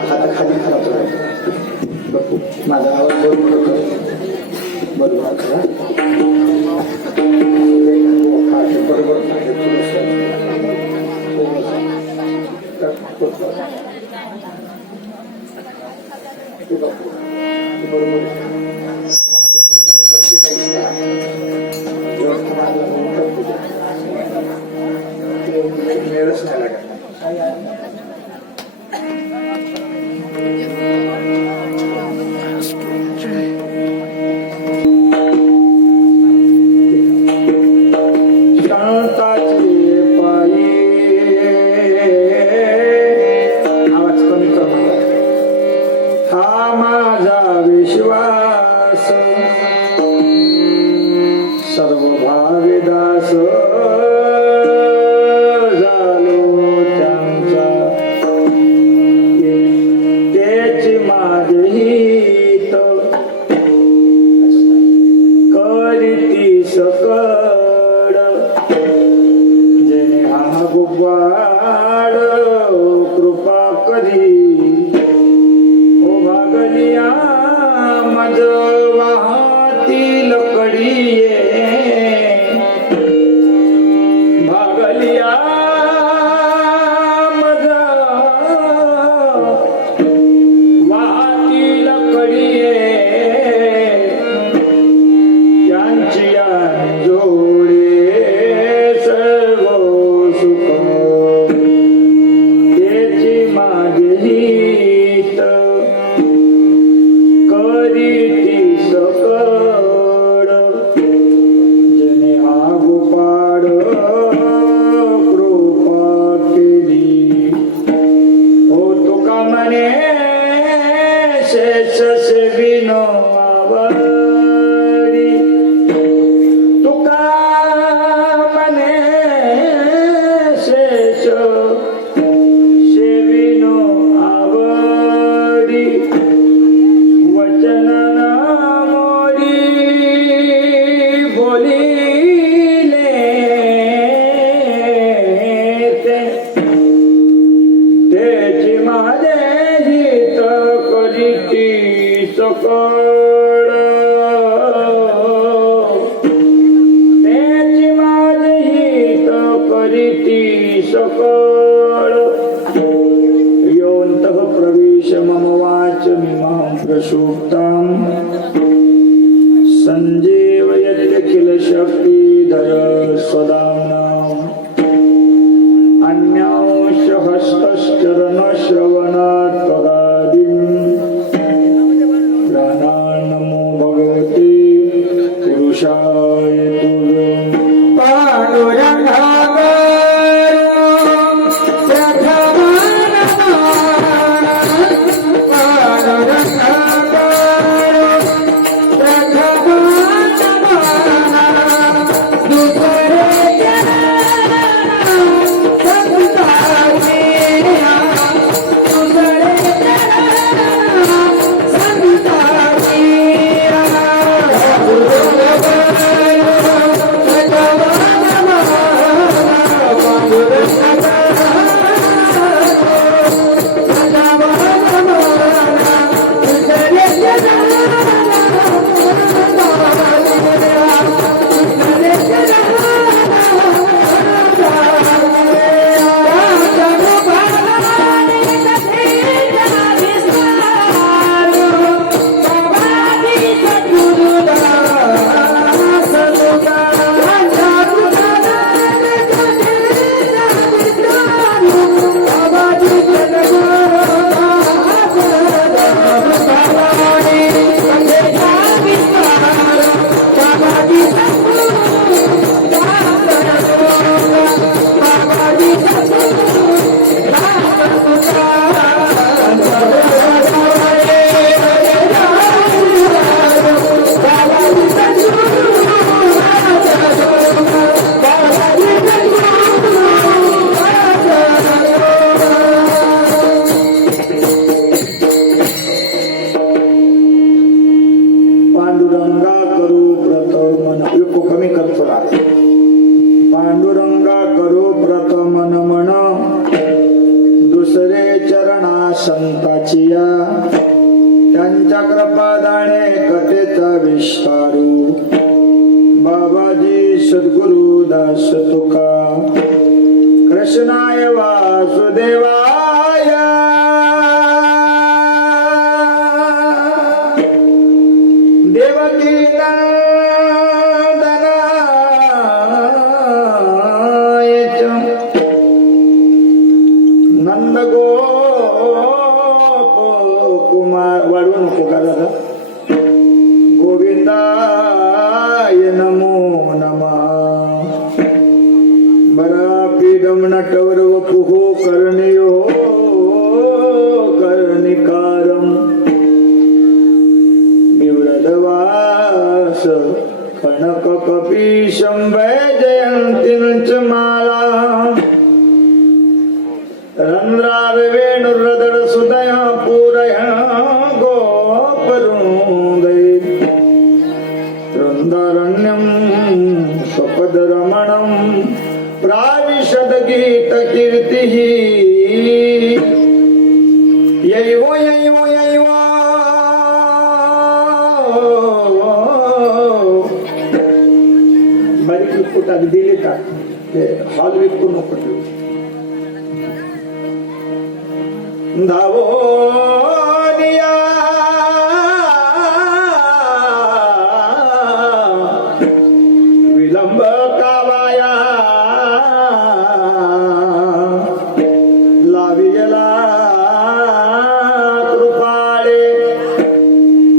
हात खाली खराब माझा आवाज बरोबर बरोबर करा बरोबर मेळच नाही लागत सर्व भाविदास झालो त्यांचा तेच माझे हित करीती सकड जेणे हा गुबाड कृपा करी ओ भागलिया मज वाहतील कडिये भागलिया मज वाहतील कडिये त्यांची जोडे सर्व सुख त्याची माझे हित करीती सकड जेणे हा गोपाड कृपा केली हो तुका म्हणे शेष सेविनो आवडी तुका म्हणे शेष सेविनो आवडी वचन मोडी बोलिले तेची माझे हित करीती सकड तेची माझे हित करीती सकड योऽन्तः प्रविश मम वाचमिमां प्रसुप्ताम् सञ्जीवयत्यखिल शक्तिधर सदाम्नाम् अन्यांश हस्तश्चरणश्रवणात् तदादिम् प्राणान्नमो भगवते पुरुषाय तुभ्यम् पांडुरंगाकार संताची या त्यांच्या कृपादाने कथेचा विस्तारू बाबाजी सद्गुरु दास तुका कृष्णाय वासुदेवाय देवकी नंद गोप कुमार वाढवू नको का दादा गोविंदाय नमो नमः बरापीडम नटवर वपुः कर्णयो कर्णिकारम बिव्रदवास कनक कपीशं वैजयन्तीं माला रंध्रावेणुर्रदड सुदय पूरय गोपरुंदै वृन्दारण्यं स्वपदरमणं प्राविशद गीतकीर्तिः यैवो यैवो यैवो बारीक विकूटात दिले का हॉल विकू नको धावोनिया विलंब कावाया लावियला कृपाळे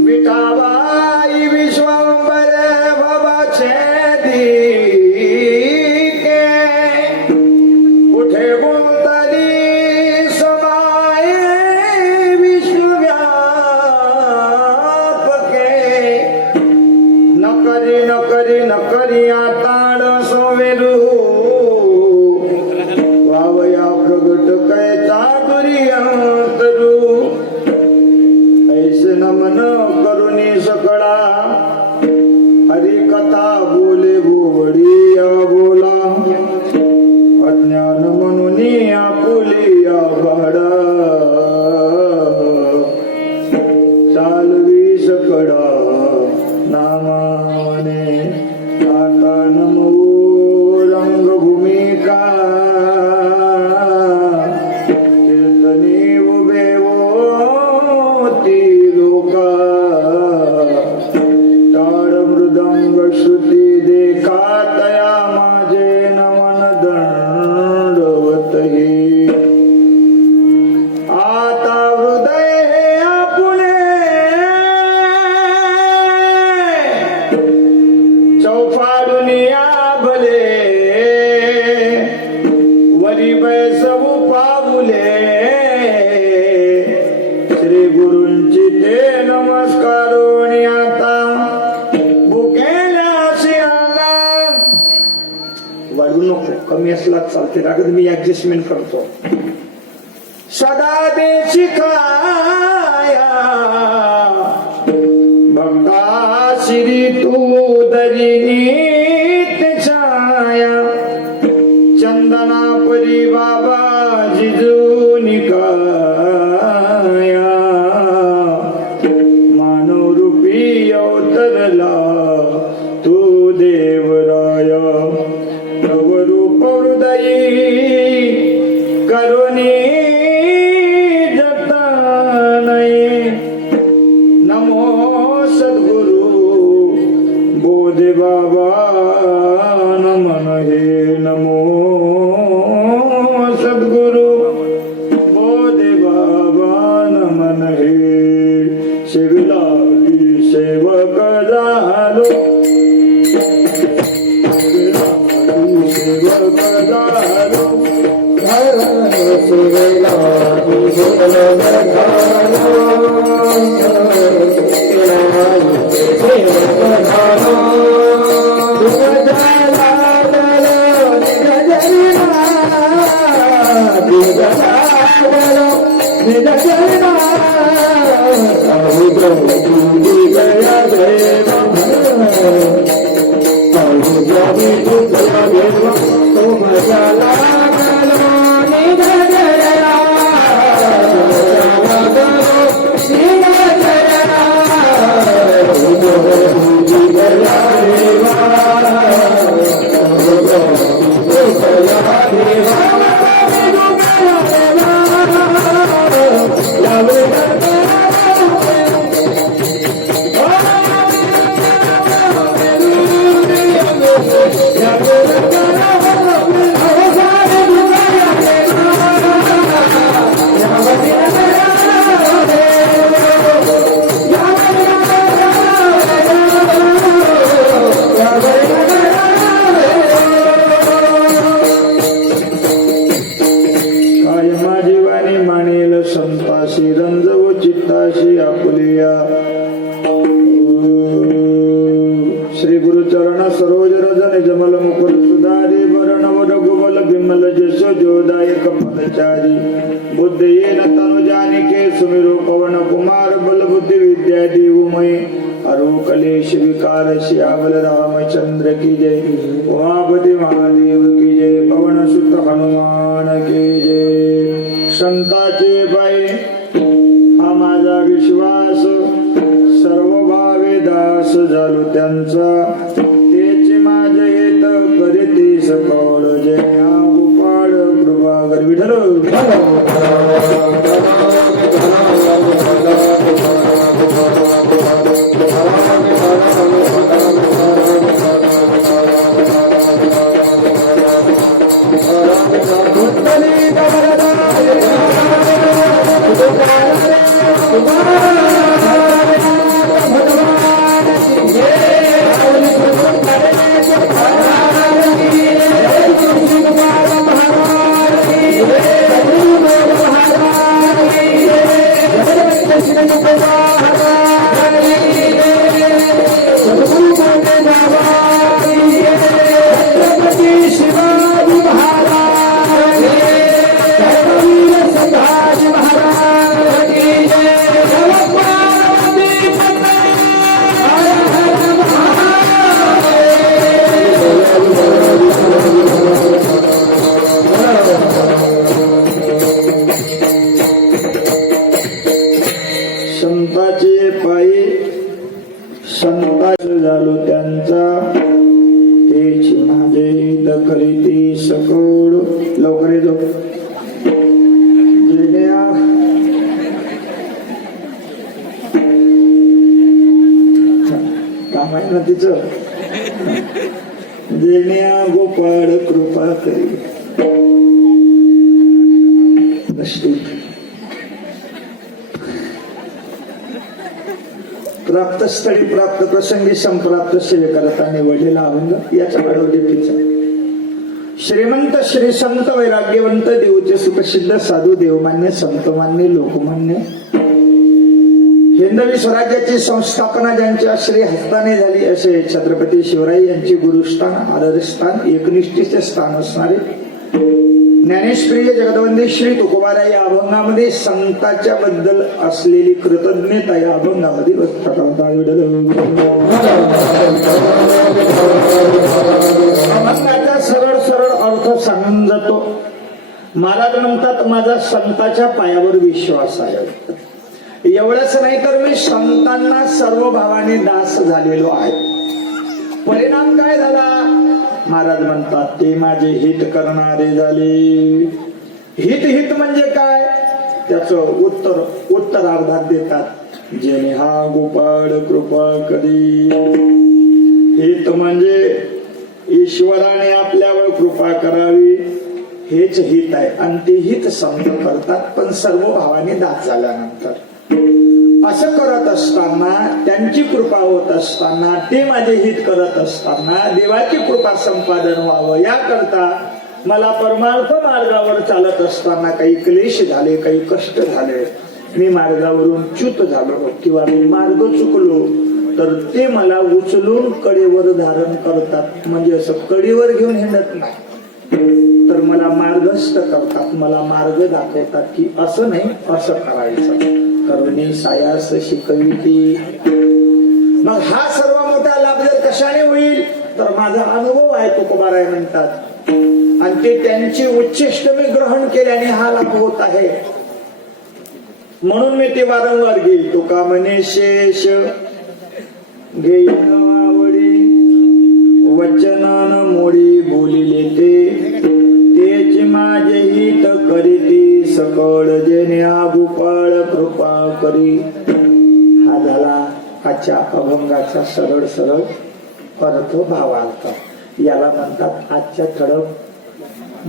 विठाबाई विश्वंभरे बाबा छेदी कुठे गुंतली नकरी आताड सोवेरू वावया प्रगट कै चातुरी अंतरू ऐसे नमन करुणी सकळा हरिकथा बोले बोवडिया बोला अज्ञान म्हणून आपुलिया भाडा चालवी सकळा नामाने आता नमो रंगभूमिका कीर्तनी उभे ती लोका टाळ मृदंग श्रुती देखा तया माझे नमन दंडवतही आता हृदय आपुणे चौफाडुनिया भले वरी बैसवू पावले श्री गुरूंची ते नमस्कारोनी आता बुकेल्या शिराला वाढू नको कमी असला चालते लागत मी ऍडजस्टमेंट करतो सदा देशी खाया भक्ता श्री तू दरिनी छाया चंदना परी बाबा जिजूनी काया मानव रूपी अवतरला तू देवराय तव रूप हृदयी करुणी जतनये नमो सद्गुरु बोधे बाबा नमन हे नमो सद्गुरु बोधे बाबा नमन हे शिवलाली सेवक झालो सेवक झालो शिवलाली सेवक चित्ताशी रंजव चित्ताशी आपुलिया श्री गुरु चरण सरोज रजन जमल मुकुल सुधारी वरण रघुबल विमल जस जोदायक पदचारी बुद्ध येन तनु जानिके सुमिरो पवन कुमार बल बुद्धि विद्या देवमय अरु कलेश विकार श्यामल रामचंद्र की जय उमापति महादेव की जय पवन सुत हनुमान की जय संताचे पाय हा माझा विश्वास सर्व भावे दास झालो त्यांचा तेचे माझे हित करीती सकळ जय गोपाळ कृपाकर विठ्ठल संताचे पायी संताच झालो त्यांचा तेच माझे दखलीती सकळ लवकर येतो काम आहे ना तिचं जेण्या गोपाळ कृपा करी प्राप्त स्थळी प्राप्त प्रसंगी संप्राप्त सेवे करता निवडलेला अभंग याच्या पाडवलीचा श्रीमंत श्री संत वैराग्यवंत देवचे सुप्रसिद्ध साधू देवमान्य संतमान्य लोकमान्य हिंदवी स्वराज्याची संस्थापना ज्यांच्या श्री हस्ताने झाली असे छत्रपती शिवराय यांचे गुरुस्थान आदरस्थान एकनिष्ठीचे स्थान असणारे ज्ञानेश्वरीय जगदवंदी श्री तुकोबारा या अभंगामध्ये संतांच्या बद्दल असलेली कृतज्ञता या अभंगामध्ये व्यक्त करता अभंगाचा सरळ सरळ अर्थ सांगून जातो. महाराज म्हणतात माझा संतांच्या पायावर विश्वास आहे. एवढंच नाही तर मी संतांना सर्व भावाने दास झालेलो आहे. परिणाम काय झाला? महाराज म्हणतात ते माझे हित करणारे झाले. हित हित म्हणजे काय त्याचं उत्तरार्धात देतात जेणे हा गोपाळ कृपा करी. हित म्हणजे ईश्वराने आपल्यावर कृपा करावी हेच हित आहे आणि ते हित समज करतात पण सर्व भावाने दास झाल्यानंतर. असं करत असताना त्यांची कृपा होत असताना ते माझे हित करत असताना देवाची कृपा संपादन व्हावं याकरता मला परमार्थ मार्गावर चालत असताना काही क्लेश झाले काही कष्ट झाले मी मार्गावरून च्युत झालो किंवा मी मार्ग चुकलो तर ते मला उचलून कडेवर धारण करतात. म्हणजे असं कडेवर घेऊन हिंडत नाही तर मला मार्गस्थ करतात मला मार्ग दाखवतात की असं नाही असं करायचं करणे सायास शिकविती. मग हा सर्व मोठा लाभ जर कशाने होईल तर माझा अनुभव आहे तुकोबाराय म्हणतात आणि ते त्यांची उच्छिष्ट मी ग्रहण केल्याने हा लाभ होत आहे. म्हणून मी ते वारंवार घेईल. तुका म्हणे शेष घेईल आवडी वचन मोडी बोलिले तेच माझे हित करीती सकळ जेणे गोपाळ कृपा करी. हा झाला आजच्या अभंगाचा सरळ सरळ अर्थ भावार्थ. याला म्हणतात आजच्या ठळक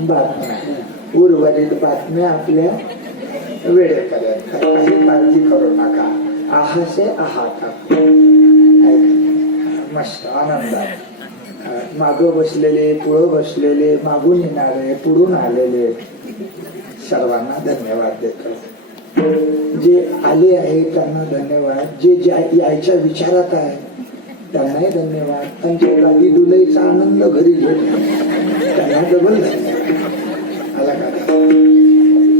बातम्या. उर्वरित बातम्या आपल्या वेळेपर्यंत काही काळजी करू नका. आहासे आहात मस्त आनंदात मागं बसलेले पुढं बसलेले मागून येणारे पुढून आलेले सर्वांना धन्यवाद देतो. जे आले आहे त्यांना धन्यवाद, जे यायच्या विचारात आहे त्यांनाही धन्यवाद, त्यांच्या गावी दुलईचा आनंद घरी घेत त्यांना डबल आला का.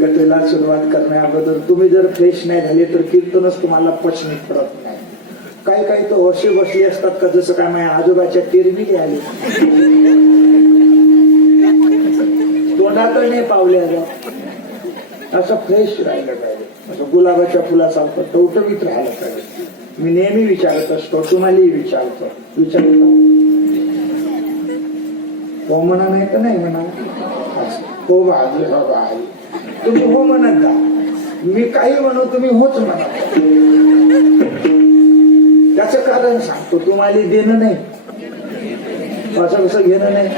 कथेला सुरुवात करण्याबद्दल तुम्ही जर फ्रेश नाही झाले तर कीर्तनच तुम्हाला पचनीत पडत नाही. काही काही तर असे बसले असतात का जसं काय माझ्या आजोबाच्या तेरमिले आले, तोंडाकडे नाही पावले असं फ्रेश राहिलं पाहिजे, असं गुलाबाच्या फुलासारखं टवटवीत राहिलं पाहिजे. मी नेहमी विचारत असतो, तुम्हालाही विचारतो हो म्हणा नाही तर नाही म्हणा, हो बाजी हो बाजी तुम्ही हो म्हणत जा, मी काही म्हणू तुम्ही होच म्हणा. त्याचं कारण सांगतो, तुम्हाला देणं नाही असं कसं घेणं नाही,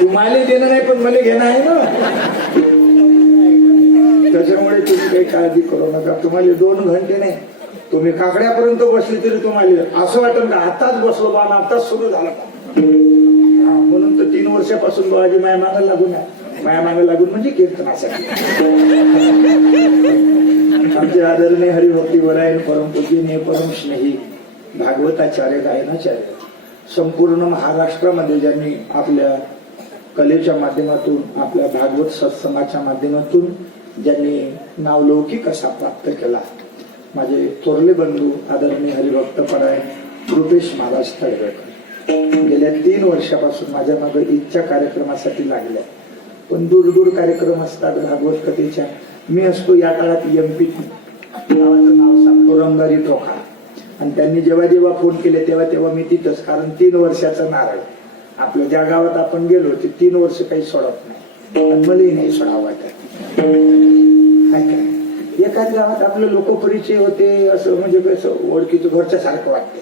तुम्हाला देणं नाही पण मला घेणं आहे ना. त्याच्यामुळे तुम्ही काही काळजी करू नका. तुम्हाला 2 घंटे नाही, तुम्ही काकड्यापर्यंत बसली तरी तुम्हाला असं वाटेल का आताच बसलो बा, आताच सुरू झालं का. म्हणून तर 3 वर्षापासून बाबाजी माया मागायला लागून आहे. माया मागायला लागून म्हणजे कीर्तनासाठी. आमचे आदरणीय हरिभक्ती वरायण परमपूजनीय परम स्नेही भागवताचार्य गायनाचार्य संपूर्ण महाराष्ट्रामध्ये ज्यांनी आपल्या कलेच्या माध्यमातून, आपल्या भागवत सत्संगाच्या माध्यमातून ज्यांनी नावलौकिक असा प्राप्त केला, माझे थोरले बंधू आदरणीय हरिभक्त परायण रुपेश महाराज तळवळकर गेल्या 3 वर्षापासून माझ्या मागे इच्छा कार्यक्रमासाठी लागल्या. पण दूर कार्यक्रम असतात भागवत कथेच्या. मी असतो या काळात MP गावाचं नाव सांगतो, रंगारी टोका, आणि त्यांनी जेव्हा फोन केले तेव्हा मी तिथंच. कारण 3 वर्षाचा नारळ आपल्या ज्या गावात आपण गेलो ते 3 वर्ष काही सोडत नाही, आणि मलाही नाही सोडावं वाटत. एकाच गावात आपले लोक परिचय होते, असं म्हणजे कसं ओळखीचं घरच्या सारखं वाटते.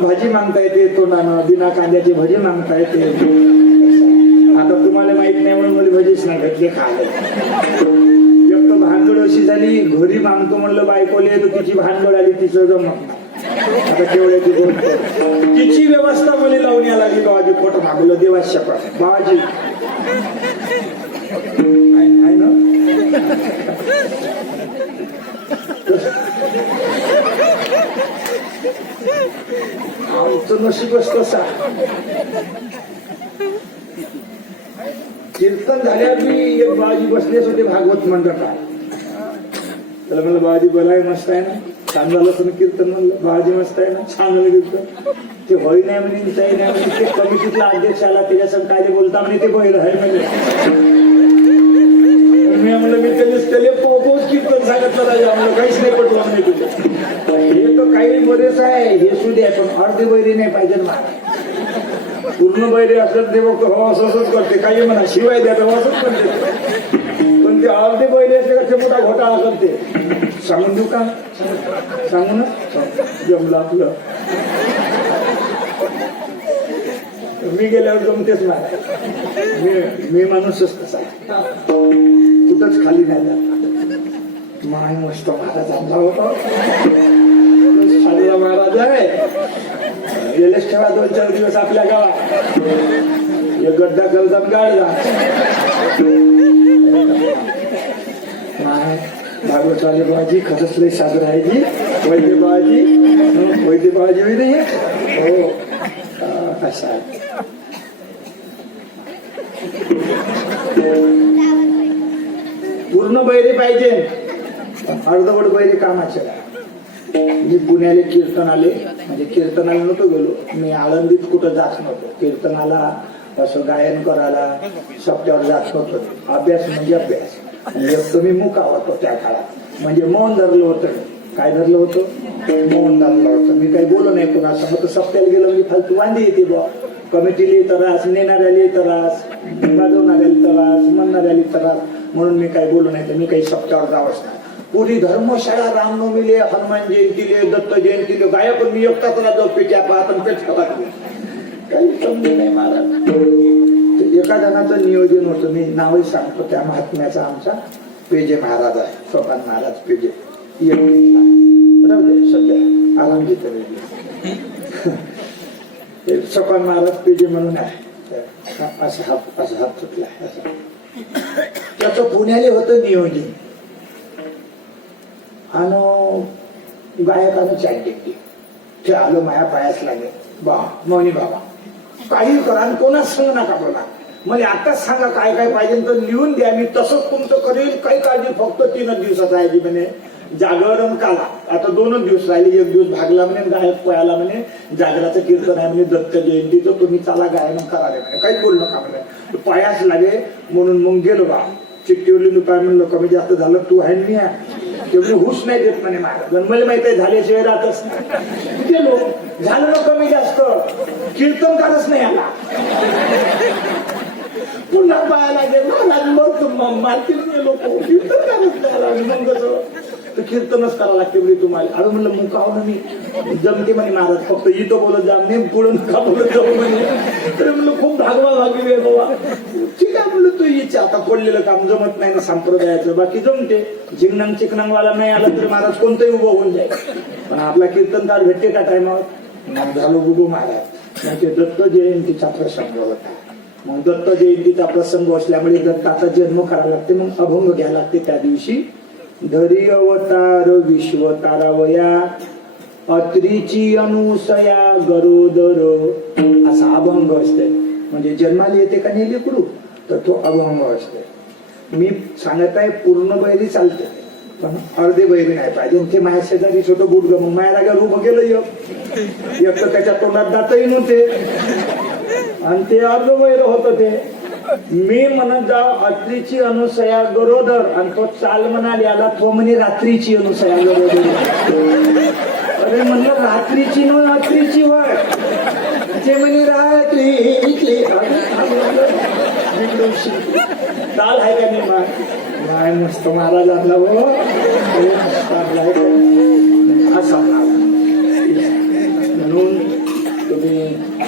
भाजी मागता येते, तोंडानं बिना कांद्याची भजी मागता येते. आता तुम्हाला माहित नाही म्हणून मला भजीच नाही घेतले खायला. एक तर भानगड अशी झाली, घरी मागतो म्हणलं बायकोले तर तिची भानगड आली, तिचं जमत. आता केवढ्याची गोष्ट, तिची व्यवस्था मला लावून या लागली. बाबाजी खोटं मागवलं देवाच्या बाबाजी आहे ना. आमचं नशीबच तसा. कीर्तन झाल्यावर मी एक बाबाजी बसलेच होते भागवत मंडळात. त्याला म्हणलं बाबाजी बोलाय मस्त आहे ना, छान झालं तुम्ही कीर्तन. म्हणलं बाबाजी मस्त आहे ना, छान झालं कीर्तन. ते होई नाही म्हणे, काही नाही म्हणजे. ते कमिटीतला अध्यक्ष आला, त्याच्यासंग काय बोलता म्हणे, ते बैल आहे म्हणजे. मी म्हणलं मी त्याला पोहोच कीर्तन सांगितलं राजा, म्हणलं काहीच नाही पटलं म्हणे तुझं. हे तर काही बरेच आहे, हे सुद्धा आहे, पण अर्धे बैरी नाही पाहिजे मला. पूर्ण बैरी असलं ते बघतो हो असंच करते, काही म्हणा शिवाय द्या असंच करते. पण ते अर्धे बैरी असले का ते मोठा घोटाळा करते. सांगून देऊ का, सांगू ना, जमलं आपलं. मी गेल्यावर जमतेच मला, मी माणूसच तसा कुठंच खाली नाही जात. माय मस्त महाराज आणला होता, शाळेला महाराज आहे. गेलेच ठेवा 2-4 दिवस आपल्या गावात, एक गड्डा गलदान गाडला. भागवतवाले बाबाजी खरंच लई सादर आहे जी. वैद्य बाबाजी होई नाही हो, असं आहे. पूर्ण बैरे पाहिजे, अर्धवट बैरे कामाचे. मी पुण्याला कीर्तन आले, म्हणजे कीर्तनाला नव्हतो गेलो मी, आळंदीत कुठं जात नव्हतो कीर्तनाला, असं गायन करायला सप्त्यावर जात नव्हतो. अभ्यास म्हणजे अभ्यास. एक तर मी मुका होतो त्या काळात, म्हणजे मौन धरलं होतं. काय धरलं होतं? मौन धरलं होतं. मी काही बोलू नाही कोणासं. मग सप्त्याला गेलं म्हणजे फालतू वांदी येते बा. कमिटीली त्रास, नेणाऱ्याली त्रास, वाजवणाऱ्याला त्रास, म्हणणाऱ्याली त्रास, म्हणून मी काही बोलू नाही. तर मी काही सप्त्यावर जावंच नाही. पुरी धर्मशाळा, रामनवमीले, हनुमान जयंतीले, दत्त जयंतीले गाया, पण मी एकटाच राहतो पेट्या पाहत आणि पेट खात. काही समजू नाही महाराज. एका जणाचं नियोजन होतं, मी नावही सांगतो त्या महात्म्याचा. आमचा पेजे महाराज आहे, सोपान महाराज पेजे. सध्या आरामजी सोपान महाराज पेजे म्हणून आहे. असं हात सुटला. त्याचं पुण्याले होतं नियोजन आणि गायकानं चॅटिंग ते आलं माया पायास लागले बा मौनी बाबा काही करा आणि कोणाच सांग नका बोला मला आताच सांगा काय काय पाहिजे तर लिहून द्या मी तसंच तुमचं करेल काही काळजी फक्त 3 दिवसाचा आहे जी म्हणे जागरण काला आता 2 दिवस राहिले 1 दिवस भागला म्हणे गायक पळाला म्हणे जागराचं कीर्तन आहे म्हणे दत्त जयंतीचं तुम्ही चला गायन करा म्हणे काहीच बोलू नका म्हणे पायास लागे म्हणून मग गेलो बा चिठ्ठीवरली मी काय म्हणलं कमी जास्त झालं तू आहे मी आहे तेवढी हुश नाही देत म्हणे मला मला माहिती आहे झाल्याशिवाय राहतच नाही गेलो झालं ना कमी जास्त कीर्तन करच नाही आला पुन्हा पाहायला गेलो मग मारतील लोक कीर्तन करत नाही आला मग कसं तर कीर्तनच करावं लागते म्हणजे तुम्हाला अरे म्हणलं मुकाव ना मी जमते म्हणे महाराज फक्त इथं बोलत जा मी पुढं नका बोलत जाऊ म्हणे तरी म्हणलं खूप भागवा भागवी आहे बाबा ठीक आहे म्हणलं तू इच्छा आता पडलेलं काम जमत नाही ना संप्रदायाचं बाकी जमते झिंगणंग चिकणंगवाला नाही आला तरी महाराज कोणतंही उभं होऊन जाईल पण आपला कीर्तनकार भेटते का टायमावर मग झालो उभं महाराज मग ते दत्त जयंतीचा प्रसंग होता मग दत्त जयंतीचा प्रसंग असल्यामुळे दत्ताचा जन्म करावा लागते मग अभंग घ्यायला लागते त्या दिवशी धरी अवतार विश्व तारावया अत्रीची अनुसया गरोदर असा अभंग असते म्हणजे जन्माला येते का नाही लेकरू तर तो अभंग असते मी सांगत आहे पूर्ण बैरी चालते पण अर्धे बैरी नाही पाहिजे ते माझ्या शेजारी छोटं बुट मग माझ्या जागेवर उभं गेलं एक तर त्याच्या तोंडात दातही नव्हते आणि ते अर्ध बैर होत ते मी म्हणत जाव अत्रीची अनुसया गरोदर आणि तो चाल म्हणाल याला तो म्हणे रात्रीची अनुसया गरोदर अरे म्हणलं रात्रीची न रात्रीची वय ते म्हणे रात्रीची चाल आहे का मी नाही मस्त महाराज आपला असा म्हणून तुम्ही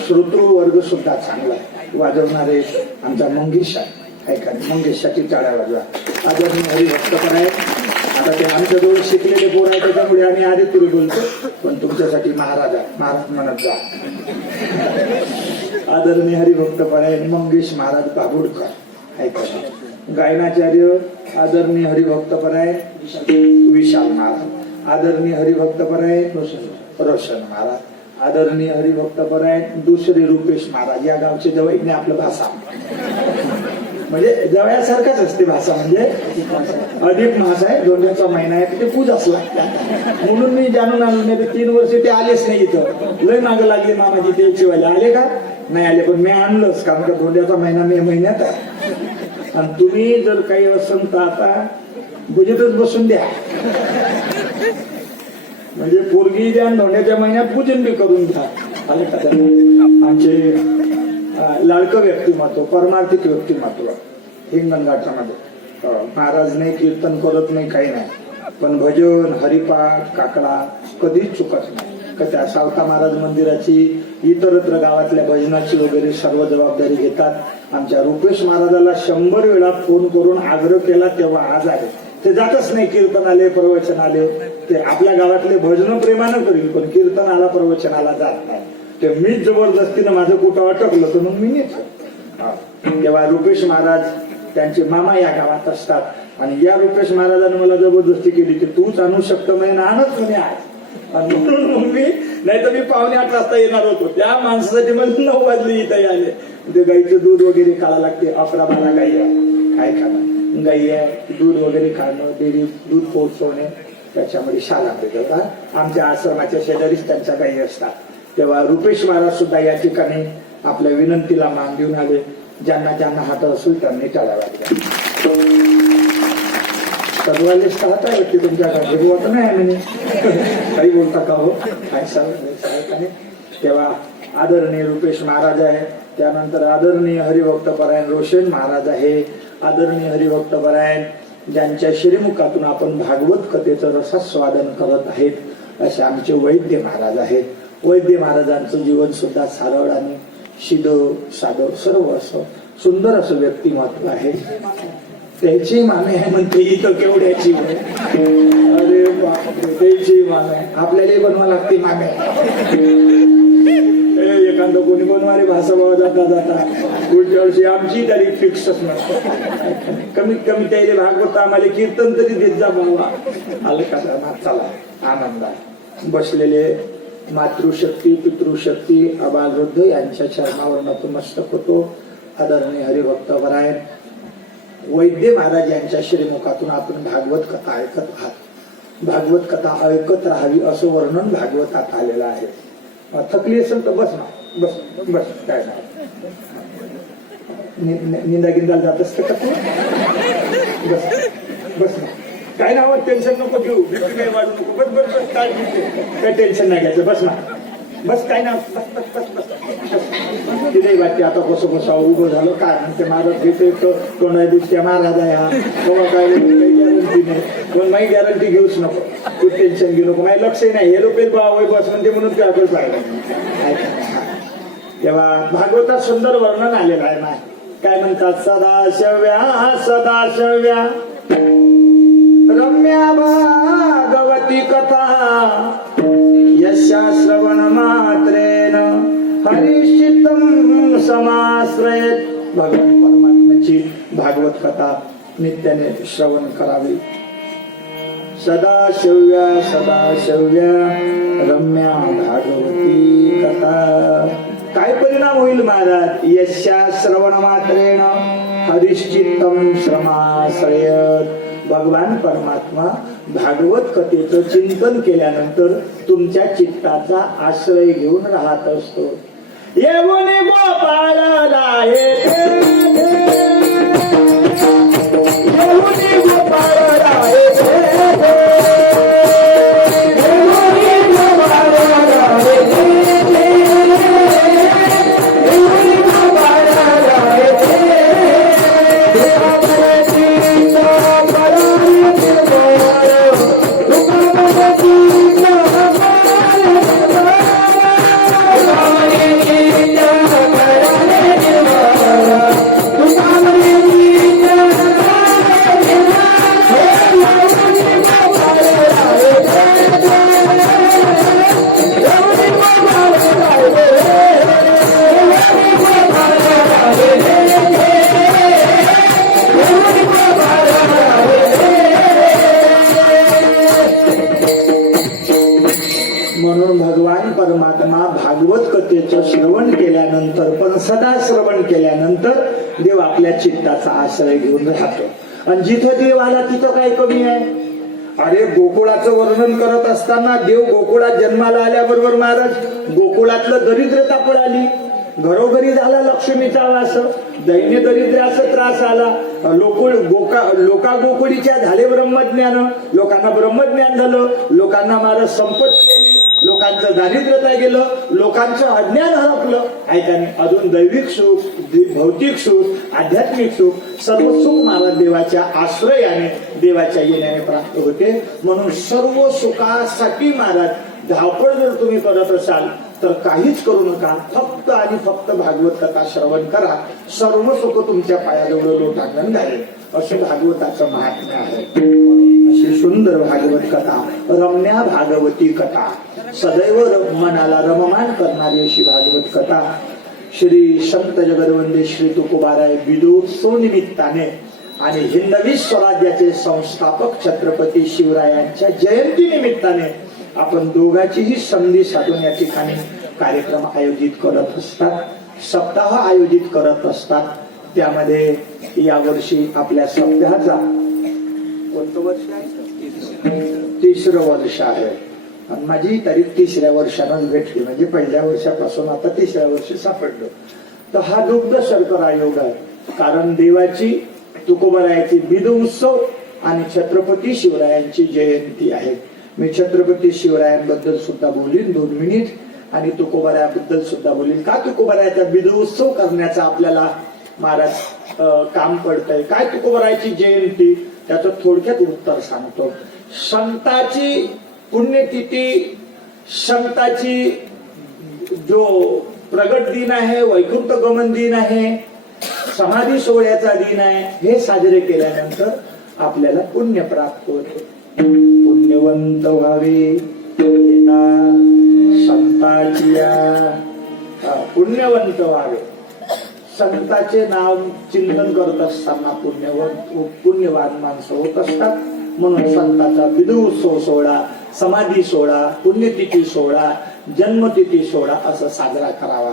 श्रोतृ वर्ग सुद्धा चांगला वाजवणारे आमचा मंगेश आहे का मंगेशसाठी टाळ्या वाजवा आदरणीय हरिभक्त आहे आता ते आमच्या जवळ शिकलेले पोर आहे त्याच्यामुळे आम्ही आधी तुरी बोलतो पण तुमच्यासाठी महाराज आहे महाराज म्हणत जा आदरणीय हरिभक्त आहे मंगेश महाराज बाबुडकर ऐका गायनाचार्य आदरणीय हरिभक्त आहे विशाल महाराज आदरणीय हरिभक्त आहे रोशन महाराज आदरणीय हरिभक्त आहे दुसरे रुपेश महाराज या गावचे जवळ आपलं भाषा म्हणजे जवळसारखाच असते भाषा म्हणजे अधिक मास आहे धोंड्याचा महिना आहे ते पूजाच लागतात म्हणून मी जाणून आलो नाही तर 3 वर्ष ते आलेच नाही इथं लय मागं लागले मामाजी ते शिवायला आले का नाही आले पण मी आणलंच कारण का धोंड्याचा महिना मे महिन्यात आहे आणि तुम्ही जर काही असेल तर आता बुजेतच बसून द्या म्हणजे पोरगी द्या धोंड्याच्या महिन्यात पूजन बी करून घ्या आले का आमचे लाडकं व्यक्तिमत्व परमार्थिक व्यक्तिमत्व हिंगणघाटच्या मध्ये महाराज नाही कीर्तन करत नाही काही नाही पण भजन हरिपाठ काकडा कधीच चुकत नाही का त्या सावता महाराज मंदिराची इतरत्र गावातल्या भजनाची वगैरे सर्व जबाबदारी घेतात आमच्या रुपेश महाराजाला 100 वेळा फोन करून आग्रह केला तेव्हा आज आहे ते जातच नाही कीर्तन आले प्रवचन आले ते आपल्या गावातले भजन प्रेमानं करील पण कीर्तनाला प्रवचनाला जात नाही ते मीच जबरदस्तीनं माझं कुठं अटकलं तर मग मी नेतो तेव्हा रुपेश महाराज त्यांचे मामा या गावात असतात आणि या रुपेश महाराजांनी मला जबरदस्ती केली की तूच आणू शकतो म्हणजे आणच म्हणे आज आणि म्हणून मग मी नाही तर मी 7:45 वाजता येणार होतो त्या माणसासाठी मला 9 वाजले इथे आले ते गाईचं दूध वगैरे काढा लागते 11-12 गाई काय खाणं गाई आहे दूध वगैरे काढणं डेअरी दूध पोहोचवणे त्याच्यामध्ये शाला देतात आमच्या आश्रमाच्या शेजारीच त्यांच्या गाई असतात तेव्हा रुपेश महाराज सुद्धा या ठिकाणी आपल्या विनंतीला मान देऊन आले ज्यांना ज्यांना हात असेल त्यांनी टाळ्या वाजल्या सर्वांनीच पाहत आहे की तुमच्या घरगुत नाही म्हणे काही बोलता का हो काय सांग तेव्हा आदरणीय रुपेश महाराज आहे त्यानंतर आदरणीय हरिभक्त परायण रोशन महाराज आहे आदरणीय हरिभक्त परायण ज्यांच्या श्रीमुखातून आपण भागवत कथेचं रसास्वादन करत आहेत असे आमचे वैद्य महाराज आहेत वैद्य महाराजांचं जीवन सुद्धा सरळ आणि शिदं साधं सर्व असं सुंदर असं व्यक्तिमत्व आहे त्याची माने आहे म्हणते इथं केवढ्याची अरे बापरे त्याची माने आपल्याला बनवा लागते माने एखादं कोणी बनवारी भाषा जाता जाता पुढच्या वर्षी आमची तारीख फिक्सच नसते. कमीत कमी त्याला भागवत आम्हाला कीर्तन तरी देत जा बाबा. आलं का? चला आनंद आहे. बसलेले मातृशक्ती पितृशक्ती अबालवृद्ध यांच्या चरणावर नतमस्तक होतो. आदरणीय हरिभक्त वरायण वैद्य महाराज यांच्या श्रीमुखातून आपण भागवत कथा ऐकत आहात. भागवत कथा ऐकत राहावी असं वर्णन भागवतात आलेलं आहे. थकली असेल तर बस ना, बस बस, काय ना निंदा गिंदाला जात असते का? बस बस ना, काय नाव टेन्शन नको घेऊ, काही वाढू नको. बस बस बस, काय टेन्शन नाही घ्यायचं. बस ना, बस, काय ना, बस बस बस बस. तिथे वाटते आता कसं कसं उभं झालं काय म्हणते महाराज घेतो कोण आहे दुसऱ्या महाराज आहे हा तेव्हा काय गॅरंटी नाही. पण माझी गॅरंटी घेऊच नको, तू टेन्शन घेऊ नको. माझं लक्षही नाही हे लोक बस म्हणते म्हणून ते आपण पाहिलं. तेव्हा भागवतात सुंदर वर्णन आलेलं आहे ना. काय म्हणतात? सदाशिव्या सदाशिव्या रम्या भागवती कथा यस्या श्रवण मात्रेन हरिचित्तम समाश्रयेत. भगवान परमात्म्याची भागवत कथा नित्याने श्रवण करावी. सदाशिव्या सदाशिव्या रम्या भागवती कथा. काय परिणाम होईल महाराज? यस्या श्रवण मात्रेण हरिश्चित्तम श्रमाश्रयत. भगवान परमात्मा भागवत कथेचं चिंतन केल्यानंतर तुमच्या चित्ताचा आश्रय घेऊन राहत असतो. येऊन गोपाळाला श्रवण केल्यानंतर पण सदा श्रवण केल्यानंतर देव आपल्या चित्ताचा आश्रय घेऊन राहतो. आणि जिथं देव आला तिथं काय कमी आहे? अरे गोकुळाचं वर्णन करत असताना देव गोकुळात जन्माला आल्याबरोबर महाराज गोकुळातलं दरिद्रता पळाली, घरोघरी झाला लक्ष्मीचा वास, दैन्य दरिद्राचा त्रास आला. लोका गोकुळीच्या झाले ब्रह्मज्ञान, लोकांना ब्रह्मज्ञान झालं, लोकांना महाराज संपत्ती आली, लोकांचं दारिद्र्यता गेलं, लोकांचं अज्ञान हरपलं. ऐकाने अजून दैविक सुख, भौतिक सुख, आध्यात्मिक सुख, सर्व सुख महाराज देवाच्या आश्रयाने, देवाच्या येण्याने प्राप्त होते. म्हणून सर्व सुखासाठी महाराज धावपळ जर तुम्ही करत असाल तर काहीच करू नका, फक्त आणि फक्त भागवत कथा श्रवण करा. सर्व सुख तुमच्या पायाजवळ लोटांगण घालेल. असे भागवताचं महात्म्य आहे. अशी सुंदर भागवत कथा, रम्या भागवती कथा, सदैव मनाला रममान करणारी अशी भागवत कथा. श्री संत जगदवंदे श्री तुकोबाराय बिदोत्सव निमित्ताने आणि हिंदवी स्वराज्याचे संस्थापक छत्रपती शिवरायांच्या जयंती निमित्ताने आपण दोघांचीही संधी साधून या ठिकाणी कार्यक्रम आयोजित करत असतात, सप्ताह आयोजित करत असतात. त्यामध्ये यावर्षी आपल्या सप्ताहाचा कोणतं वर्ष आहे? 3रं वर्ष आहे. माझी तारीख 3ऱ्या वर्षानच भेटली, म्हणजे पहिल्या वर्षापासून आता 3ऱ्या वर्षी सापडलं. तर हा दुग्ध शर्करा योग आहे. कारण देवाची तुकोबारायाची बिद उत्सव आणि छत्रपती शिवरायांची जयंती आहे. मी छत्रपती शिवरायांबद्दल सुद्धा बोलीन 2 मिनिट आणि तुकोबारायाबद्दल सुद्धा बोलीन. का तुकोबारायाचा बिद उत्सव करण्याचा आपल्याला महाराज काम पडतंय? काय तुकोबारायाची जयंती, त्याचं थोडक्यात उत्तर सांगतो. संताची पुण्यतिथी, संताची जो प्रगट दिन आहे, वैकुंठ गमन दिन आहे, समाधी सोहळ्याचा दिन आहे, हे साजरे केल्यानंतर आपल्याला पुण्य प्राप्त होते. पुण्यवंत व्हावे संताची पुण्यवंत व्हावे. संतांचे नाव चिंतन करत असताना पुण्यवान माणसं होत असतात. म्हणून संतांचा पितृउत्सव सोहळा, समाधी सोहळा, पुण्यतिथी सोहळा, जन्मतिथी सोहळा असं साजरा करावा.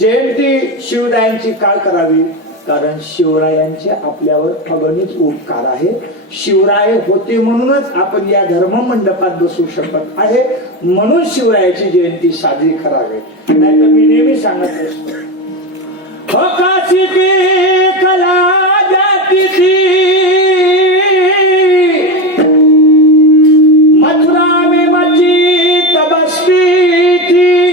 जयंती शिवरायांची का करावी? कारण शिवरायांचे आपल्यावर अगणित उपकार आहे. शिवराय होते म्हणूनच आपण या धर्म मंडपात बसू शकत आहे. म्हणून शिवरायाची जयंती साजरी करावी. नाही तर मी नेहमी सांगत असतो, हो काशी की कला जाती थी, मथुरा में मची तपस्वी थी,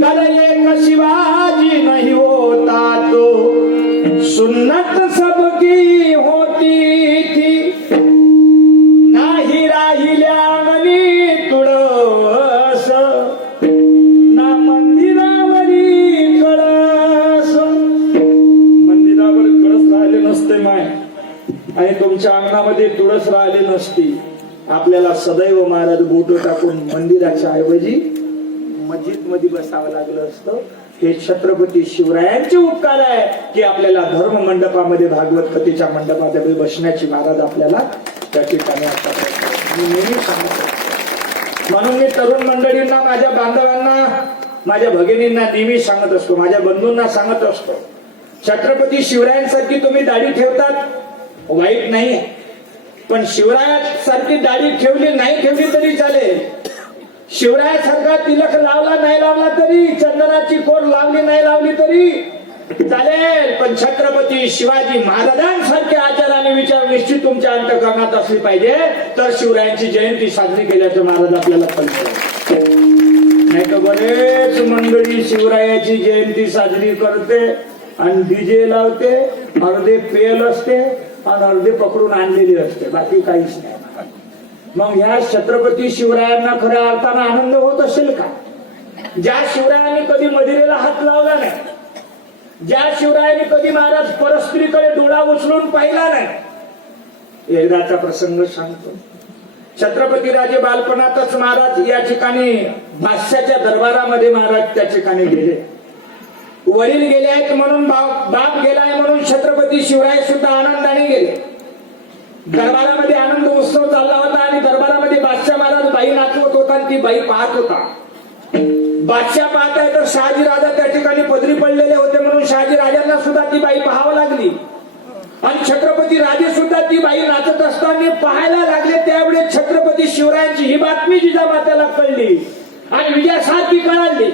गर एक शिवाजी नहीं होता तो सुन्नत सबकी होती थी, नाही राहिल्या अंगणी तुळस, ना मंदिरावरी कळस. मंदिरावर कळस राहिले नसते माय, आणि तुमच्या अंगणामध्ये तुळस राहिली नसती. आपल्याला सदैव महाराज बोट टाकून मंदिराच्या ऐवजी मस्जिद मध्ये बसावं लागलं असतं. हे छत्रपती शिवरायांचे उपकार आहे की आपल्याला धर्म मंडपामध्ये, भागवत कथेच्या मंडपामध्ये बसण्याची महाराज आपल्याला त्या ठिकाणी असतात. मी नेहमी सांगतो. म्हणून मी तरुण मंडळींना, माझ्या बांधवांना, माझ्या भगिनींना नेहमी सांगत असतो, माझ्या बंधूंना सांगत असतो, छत्रपती शिवरायांसारखी तुम्ही दाढी ठेवतात, वाईट नाही, पण शिवरायांसारखी दाढी ठेवली नाही ठेवली तरी चालेल. शिवरायासारखा तिलक लावला नाही लावला तरी, चंदनाची कोर लावली नाही लावली तरी चालेल, पण छत्रपती शिवाजी महाराजांसारखे आचार आणि विचार निश्चित तुमच्या अंतःकरणात असली पाहिजे, तर शिवरायांची जयंती साजरी केल्याचं महाराज आपल्याला कळतं. नाही तर बरेच मंडळी शिवरायाची जयंती साजरी करते आणि डीजे लावते, अर्धे पेल असते आणि अर्धे पकडून आणलेली असते, बाकी काहीच नाही. मग ह्या छत्रपती शिवरायांना खऱ्या अर्थानं आनंद होत असेल का? ज्या शिवरायांनी कधी मदिरेला हात लावला नाही, ज्या शिवरायांनी कधी महाराज परस्त्रीकडे डोळा उचलून पाहिला नाही. एकदाचा प्रसंग सांगतो. छत्रपती राजे बालपणातच महाराज या ठिकाणी बादशाच्या दरबारामध्ये महाराज त्या ठिकाणी गेले. वडील गेले आहेत म्हणून, बाप गेलाय म्हणून छत्रपती शिवराय सुद्धा आनंदाने गेले. दरबारामध्ये आनंद उत्सव चालला होता आणि दरबारामध्ये बादशाह महाराज बाई नाचवत होता आणि ती बाई पाहत होता. बादशाह पाहत आहे तर शहाजी राजा त्या ठिकाणी पदरी पडलेले होते म्हणून शहाजी राजांना सुद्धा ती बाई पाहावं लागली. आणि छत्रपती राजे सुद्धा ती बाई नाचत असताना पाहायला लागले. त्यावेळेस छत्रपती शिवरायांची ही बातमी जिजामातेला कळली आणि विजयासारखी कळाली.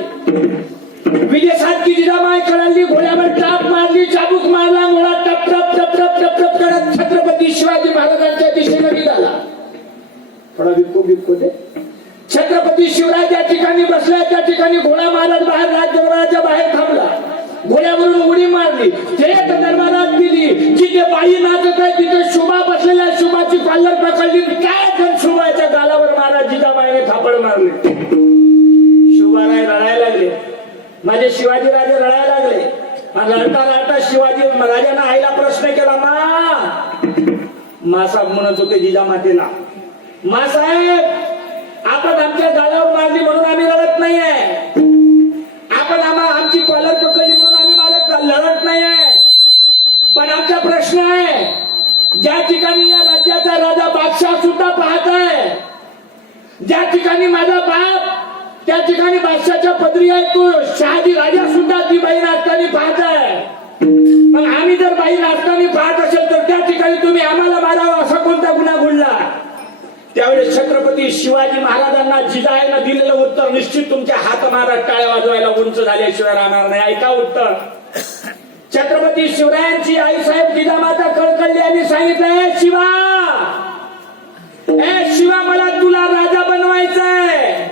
विजयासारखी जिजामाय कळाली. घोड्यावर टाप मारली, चाबूक मारला, घोडा टप टप टप टप टप टप करत छत्रपती शिवाजी महाराजांच्या दिशेने निघाला. थोडा बिक्को दे. छत्रपती शिवराय ज्या ठिकाणी बसल्या त्या ठिकाणी घोडा महाराज बाहेर राजदरबाराच्या बाहेर थांबला. घोड्यावरून उडी मारली, थेट दरबारात गेली. जिथे बाई नाचत आहे तिथे शुभा बसलेल्या, शुभाची कॉलर पकडली. काय तर शुभाच्या गालावर महाराज जिजाबाईने थापड मारले. शुभाराय रडायला लागले. माझे शिवाजी राजे रडायला लागले. आणि रडता रडता शिवाजी राजांना आईला प्रश्न केला. मासाहेब म्हणत होते जिजामातेला, मासाहेब आपण आमच्या गालावर मारली म्हणून आम्ही रडत नाहीये, आपण आमची कॉलर पकडली म्हणून आम्ही लढत नाहीये, पण आमचा प्रश्न आहे, ज्या ठिकाणी या राज्याचा राजा बादशाह सुद्धा पाहत आहे, ज्या ठिकाणी माझा बाप त्या ठिकाणी बादशाच्या पदरी आहे, तो शहाजी राजा सुद्धा ती बाई नाचताना पाहत आहे. मग आम्ही जर बाई नाचताना पाहत असेल तर त्या ठिकाणी तुम्ही आम्हाला मारावं असा कोणता गुन्हा घडला? त्यावेळेस छत्रपती शिवाजी महाराजांना जिजाईनं दिलेलं उत्तर निश्चित तुमच्या हात महाराज टाळ्या वाजवायला उंच झाल्याशिवाय राहणार नाही. ऐका उत्तर. छत्रपती शिवरायांची आई साहेब जिजामाता कळकळली आणि सांगितलंय, शिवा ए शिवा, मला तुला राजा बनवायचंय,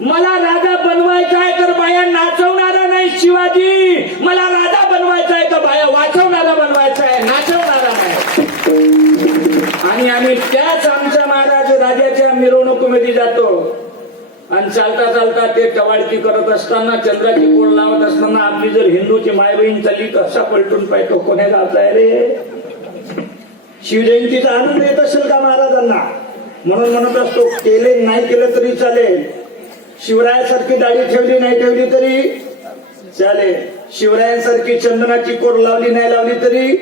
मला राजा बनवायचा आहे तर बाया नाचवणारा नाही शिवाजी, मला राजा बनवायचा आहे तर बाया वाचवणारा बनवायचा आहे, नाचवणारा नाही. आणि आम्ही त्याच आमच्या महाराज राजाच्या मिरवणुकीमध्ये जातो आणि चालता चालता ते टवाळकी करत असताना, चंद्राची कोड लावत असताना आपली जर हिंदूची माय बहीण चालली कसा पलटून पाहतो, कोण्या गावचा आहे रे. शिवजयंतीचा आनंद येत असेल का महाराजांना? म्हणून म्हणत असतो, केले नाही केलं तरी चालेल, शिवरायासारखी दाढी ठेवली नाही ठेवली तरी चालेल, शिवरायांसारखी चंदनाची कोर लावली नाही लावली तरी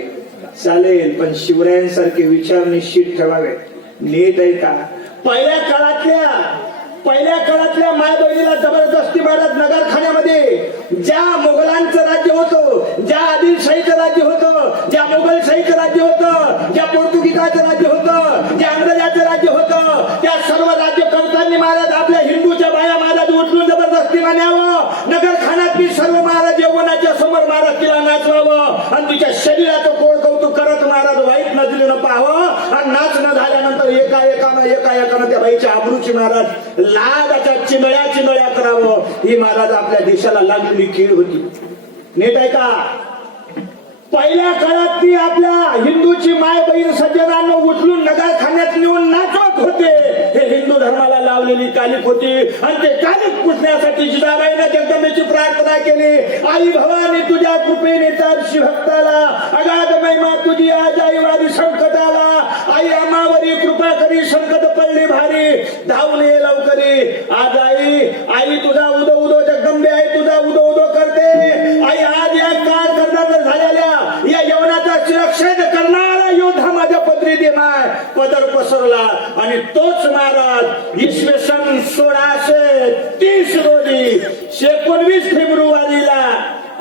चालेल, पण शिवरायांसारखे विचार निश्चित ठेवावे. नीट आहे का? पहिल्या काळातल्या माय बहिणीला जबरदस्ती मारत नगरखान्यामध्ये ज्या मोगलांचं राज्य होतं, ज्या आदिलशाहीचं राज्य होतं, ज्या मोगलशाहीचं राज्य होतं, ज्या पोर्तुगीजाचं राज्य होतं, ज्या इंग्रजाचं राज्य होतं, त्या सर्व राज्यकर्त्यांनी महाराज आपल्या हिंदूच्या बाया महाराज उचलून जबरदस्तीला न्यावं. नगरखान्यातली सर्व महाराज यवनाच्या समोर महाराज तिला नाचवावं आणि तिच्या शरीराचं कोड कौतुक करत महाराज वाईट नजरेनं पाहावं आणि नाचणं झाल्यानंतर एका त्या बाईच्या आबरूची महाराज लाडाच्या चिंदळ्या करावं. ही महाराज आपल्या देशाला लागलेली कीड होती. नीट आहे का? पहिल्या काळात ती आपल्या हिंदूची माय बहीण सज्जनांना उचलून नगरखान्यात नेऊन नाचवत होते. हे हिंदू धर्माला लावलेली कालिक होती आणि ते कालिक पुसण्यासाठी जिजाबाईने जगदंबेची प्रार्थना केली. आई भवानी तुझ्या कृपेने तर शिवभक्ताला अगाध महिमा तुझी आज आई वारी संकटाला. आई आम्हावरी कृपा करी संकट पडली भारी धावून ये लवकरी. आज आई तुझा उदो उदो जगदंबे आई तुझा उदो उदो करते. आई आज या काळ करणार झालेल्या या यवनाचा सुरक्षित करणारा योद्धा माझ्या पदरी देणार. पदर पसरला आणि तोच महाराज इसवी सन 1630 रोजी 19 फेब्रुवारीला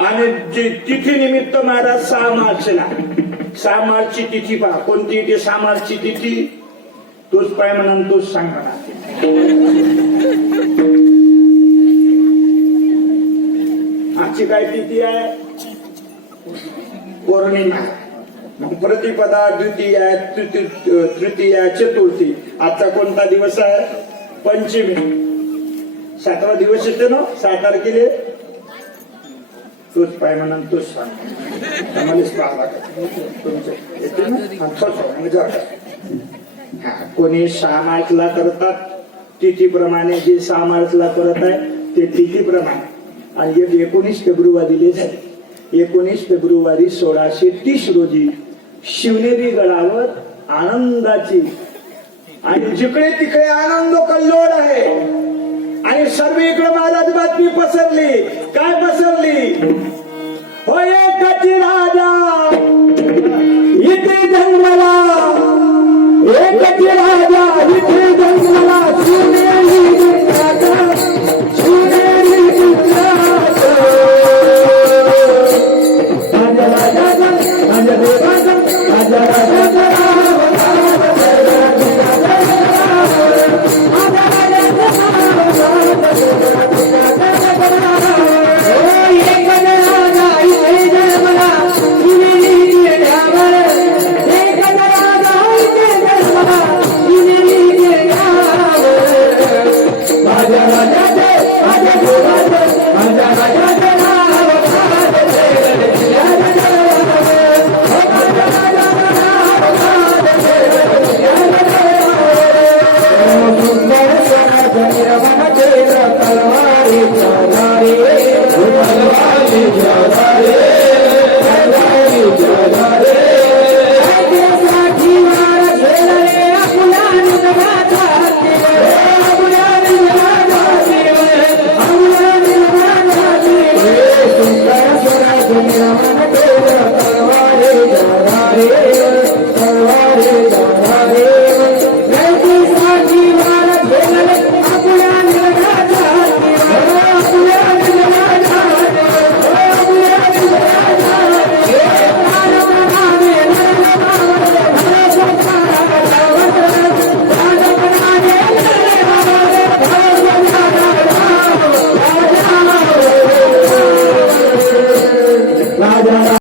आणि तिथी निमित्त महाराज 6 मार्चला 6 मार्चची तिथी पहा. कोणती ती 6 मार्चची तिथी? तोच पाय म्हणून तोच सांग म्हणा. आजची काय तिथी आहे? पौर्णिमा. मग प्रतिपदा, द्वितीया, तृतीया, चतुर्थी. आजचा कोणता दिवस आहे? पंचमी. 7वा दिवस येते ना 6 तारखेला. तोच पाय म्हणा तोच सांग. आम्हालाच पाहा तुमचं येते ना. हा कोणी 6 मार्चला करतात तिथीप्रमाणे, जे 6 मार्चला करत आहे ते तिथीप्रमाणे. आणि 19 फेब्रुवारीला झाले. 19 फेब्रुवारी 1630 रोजी शिवनेरी गडावर आनंदाची आणि जिकडे तिकडे आनंद कल्लोळ आहे आणि सर्वीकडे महाराज बातमी पसरली. काय पसरली? हो एकची राजा इथे जन्मला, एकची